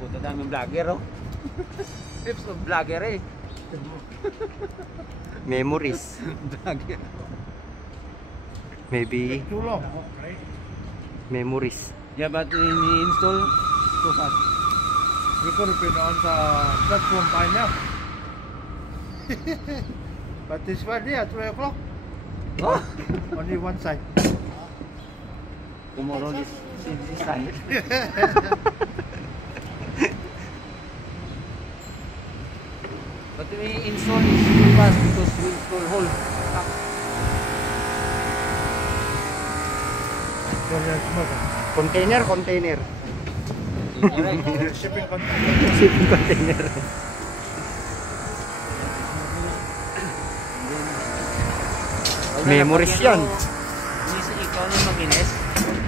Puta daming vlogger oh. Tips of vlogger eh. Memories. Vlogger. Maybe Too long. memories. Yeah, but ini-install too fast. We could have been on the platform by now. But this one here, 3 o'clock. Oh. Only one side. Tomorrow this side. But we install is too fast because we install whole stack. Container. Shipping container. Shipping container. Memories yan. Ikaw na mag-ines.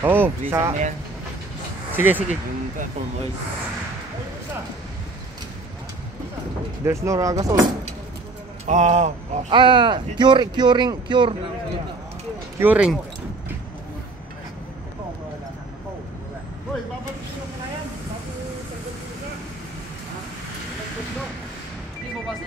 Oh, Sa... sa... Sige. Yung performance. There's no ragasol. Oh. Curing. Hindi mo kasi